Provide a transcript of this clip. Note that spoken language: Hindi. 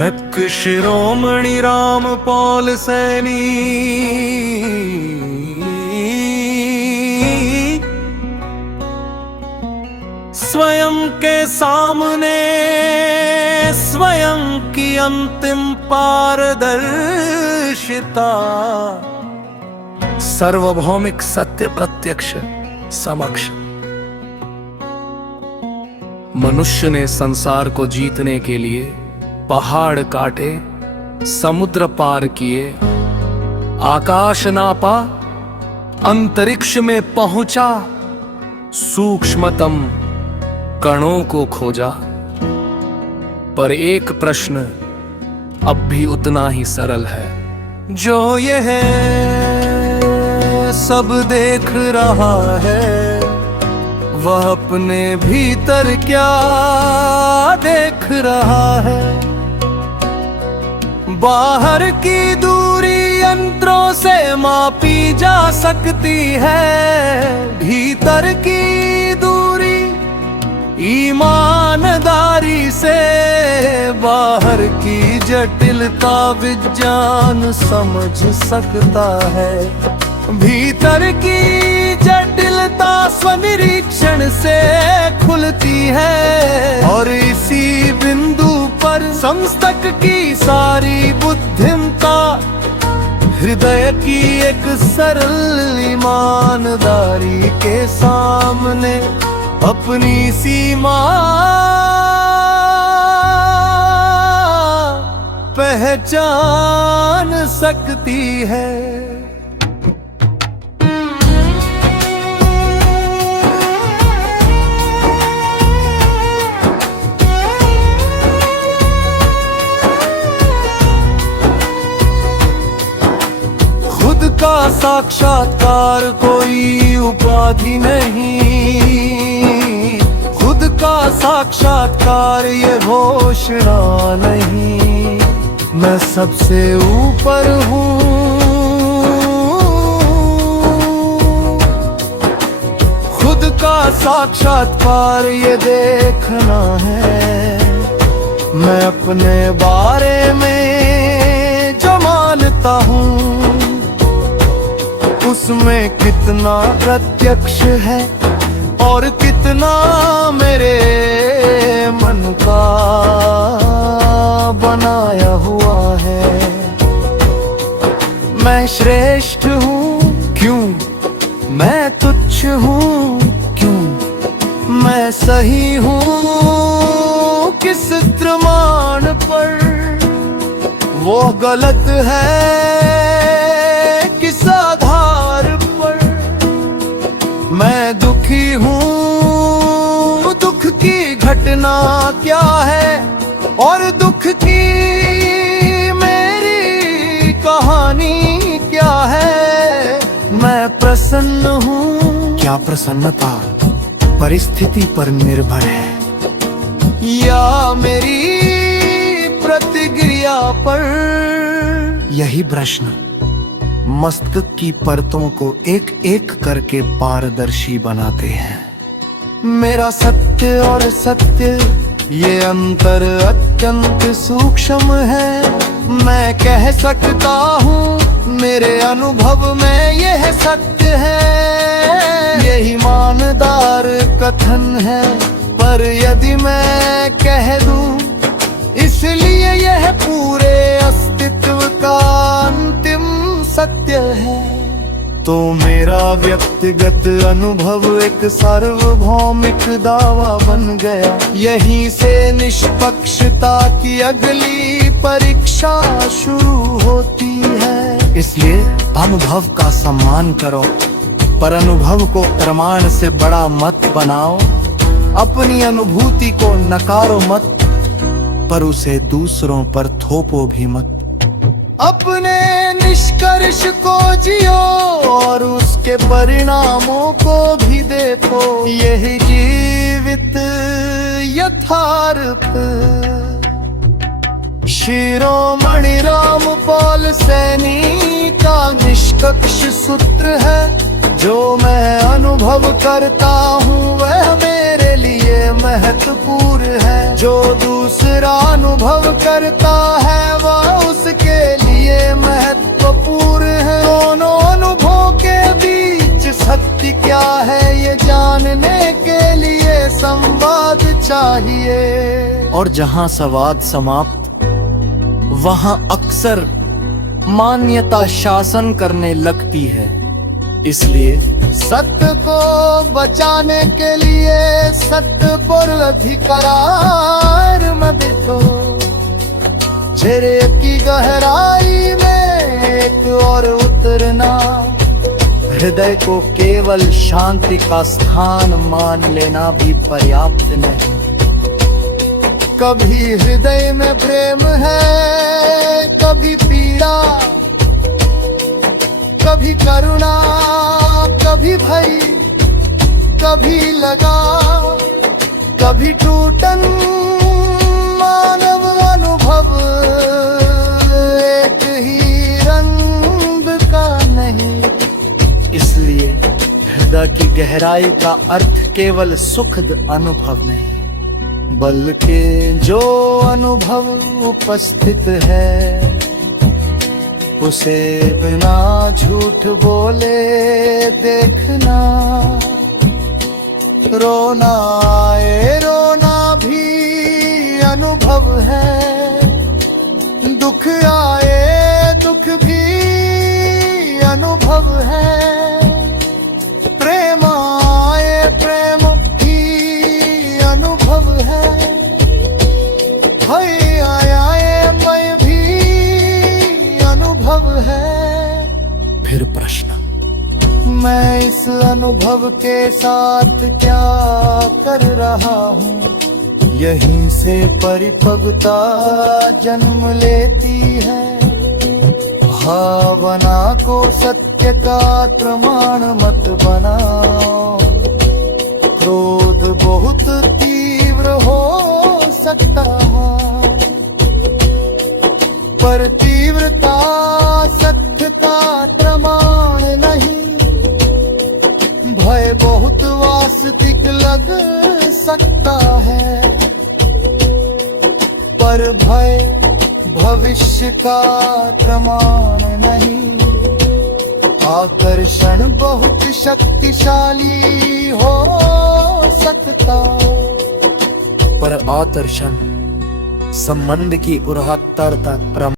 नक शिरोमणि रामपाल सैनी, स्वयं के सामने स्वयं की अंतिम पारदर्शिता, सार्वभौमिक सत्य प्रत्यक्ष समक्ष। मनुष्य ने संसार को जीतने के लिए पहाड़ काटे, समुद्र पार किए, आकाश नापा, अंतरिक्ष में पहुंचा, सूक्ष्मतम कणों को खोजा। पर एक प्रश्न अब भी उतना ही सरल है, जो ये है सब देख रहा है, वह अपने भीतर क्या देख रहा है। बाहर की दूरी यंत्रों से मापी जा सकती है, भीतर की दूरी ईमानदारी से। बाहर की जटिलता विज्ञान समझ सकता है, भीतर की जटिलता स्वनिरीक्षण से खुलती है। और इसी बिंदु पर समस्तक की सारी बुद्धिमता हृदय की एक सरल ईमानदारी के सामने अपनी सीमा पहचान सकती है। खुद का साक्षात्कार कोई उपाधि नहीं, खुद का साक्षात्कार ये घोषणा नहीं, मैं सबसे ऊपर हूँ। खुद का साक्षात्कार ये देखना है, मैं अपने बारे में जो मानता हूँ उसमें कितना प्रत्यक्ष है और कितना मेरे मन का बनाया हुआ है। मैं श्रेष्ठ हूँ क्यों, मैं तुच्छ हूँ क्यों, मैं सही हूँ किस प्रमाण पर, वो गलत है किस आधार पर। मैं दुखी हूँ, दुख की घटना क्या है और दुख की मेरी कहानी क्या है। मैं प्रसन्न हूँ, क्या प्रसन्नता परिस्थिति पर निर्भर है या मेरी प्रतिक्रिया पर। यही प्रश्न मस्तिष्क की परतों को एक एक करके पारदर्शी बनाते हैं। मेरा सत्य और सत्य ये अंतर अत्यंत सूक्ष्म है। मैं कह सकता हूँ मेरे अनुभव में यह सत्य है, यही ईमानदार कथन है। पर यदि मैं कह दूँ इसलिए यह पूरे अस्तित्व का अंतिम सत्य है, तो मेरा व्यक्तिगत अनुभव एक सार्वभौमिक दावा बन गया। यहीं से निष्पक्षता की अगली परीक्षा शुरू होती है। इसलिए अनुभव का सम्मान करो, पर अनुभव को प्रमाण से बड़ा मत बनाओ। अपनी अनुभूति को नकारो मत, पर उसे दूसरों पर थोपो भी मत। अपने निष्कर्ष को जियो और उसके परिणामों को भी देखो, यही जीवित यथार्थ शिरोमणि रामपाल सैनी का निष्कर्ष सूत्र है। जो मैं अनुभव करता हूँ वह मेरे लिए महत्वपूर्ण है। जो दूसरा अनुभव करता है वह उसके लिए महत्वपूर्ण है। दोनों अनुभवों के बीच सत्य क्या है ये जानने के लिए संवाद चाहिए। और जहाँ संवाद समाप्त वहाँ अक्सर मान्यता शासन करने लगती है। इसलिए सत्य को बचाने के लिए सत्य पर अधिकार मत दो। चेहरे की गहराई में एक और उतरना, हृदय को केवल शांति का स्थान मान लेना भी पर्याप्त नहीं। कभी हृदय में प्रेम है, कभी पीड़ा, कभी करुणा, कभी भय, कभी लगा, कभी टूटन। मानव अनुभव एक ही रंग का नहीं। इसलिए हृदय की गहराई का अर्थ केवल सुखद अनुभव नहीं, बल्कि जो अनुभव उपस्थित है उसे बिना झूठ बोले देखना। रोना आए रोना भी अनुभव है, दुख आए दुख भी अनुभव है, प्रेम आए प्रेम भी अनुभव है, भय आए मैं भी अनुभव है। फिर प्रश्न, मैं इस अनुभव के साथ क्या कर रहा हूँ? यहीं से परिपक्वता जन्म लेती है। भावना को सत्य का प्रमाण मत बनाओ। क्रोध बहुत तीव्र हो सकता है, पर तीव्रता सत्य का प्रमाण नहीं। भय बहुत वास्तविक लग सकता है, पर भय भविष्य का प्रमाण नहीं। आकर्षण बहुत शक्तिशाली हो सकता, पर आकर्षण संबंध की उदारता